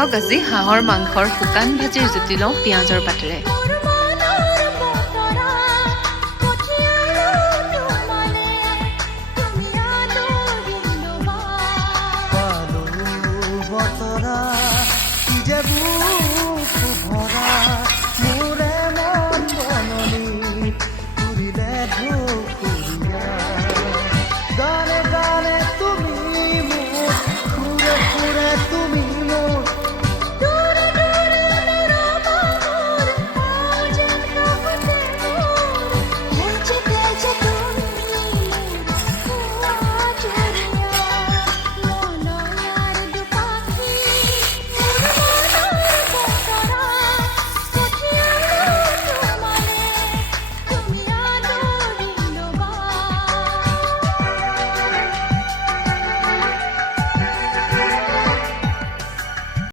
আহক আজি হাঁহৰ মাংসৰ শুকান ভাজিৰ জুতি লওঁ পিঁয়াজৰ পাতেৰে। বতরা কি যে